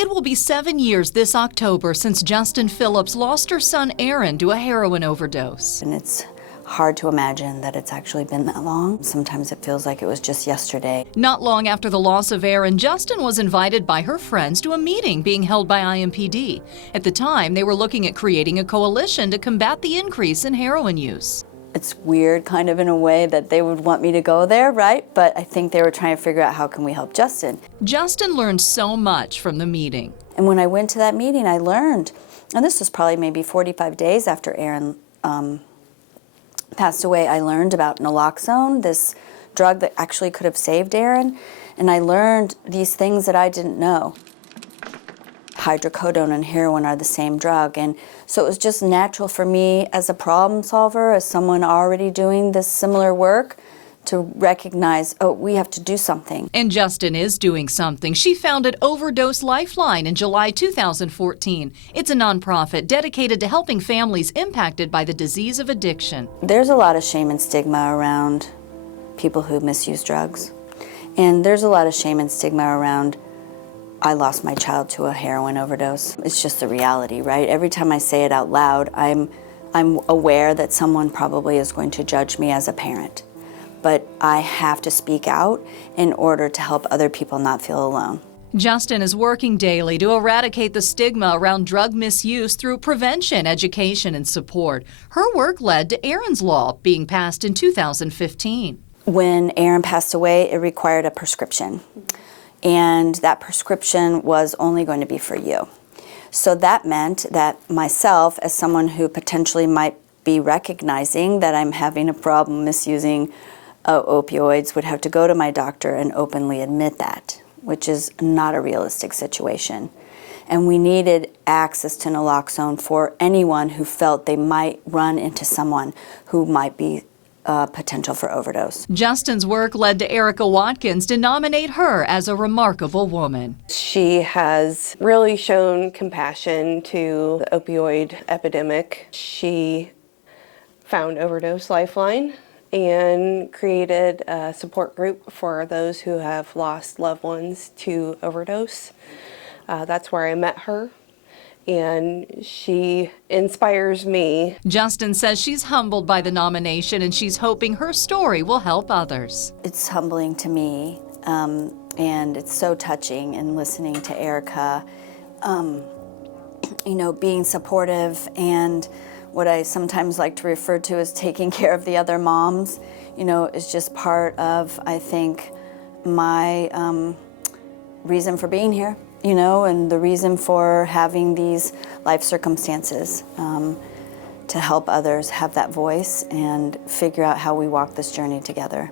It will be 7 years this October since Justin Phillips lost her son Aaron to a heroin overdose. And it's hard to imagine that it's actually been that long. Sometimes it feels like it was just yesterday. Not long after the loss of Aaron, Justin was invited by her friends to a meeting being held by IMPD. At the time, they were looking at creating a coalition to combat the increase in heroin use. It's weird kind of in a way that they would want me to go there, right? But I think they were trying to figure out how can we help Justin. Justin learned so much from the meeting. And when I went to that meeting, I learned, and this was probably maybe 45 days after Aaron passed away, I learned about naloxone, this drug that actually could have saved Aaron. And I learned these things that I didn't know. Hydrocodone and heroin are the same drug, and so it was just natural for me as a problem solver, as someone already doing this similar work, to recognize, oh, we have to do something. And Justin is doing something. She founded Overdose Lifeline in July 2014. It's a nonprofit dedicated to helping families impacted by the disease of addiction. There's a lot of shame and stigma around people who misuse drugs, and there's a lot of shame and stigma around I lost my child to a heroin overdose. It's just the reality, right? Every time I say it out loud, I'm aware that someone probably is going to judge me as a parent. But I have to speak out in order to help other people not feel alone. Justin is working daily to eradicate the stigma around drug misuse through prevention, education, and support. Her work led to Aaron's Law being passed in 2015. When Aaron passed away, it required a prescription. And that prescription was only going to be for you. So that meant that myself, as someone who potentially might be recognizing that I'm having a problem misusing opioids, would have to go to my doctor and openly admit that, which is not a realistic situation. And we needed access to naloxone for anyone who felt they might run into someone who might be potential for overdose. Justin's work led to Erica Watkins to nominate her as a remarkable woman. She has really shown compassion to the opioid epidemic. She found Overdose Lifeline and created a support group for those who have lost loved ones to overdose. That's where I met her, and she inspires me. Justin says she's humbled by the nomination, and she's hoping her story will help others. It's humbling to me, and it's so touching in listening to Erica, being supportive, and what I sometimes like to refer to as taking care of the other moms, is just part of, I think, my reason for being here. And the reason for having these life circumstances, to help others have that voice and figure out how we walk this journey together.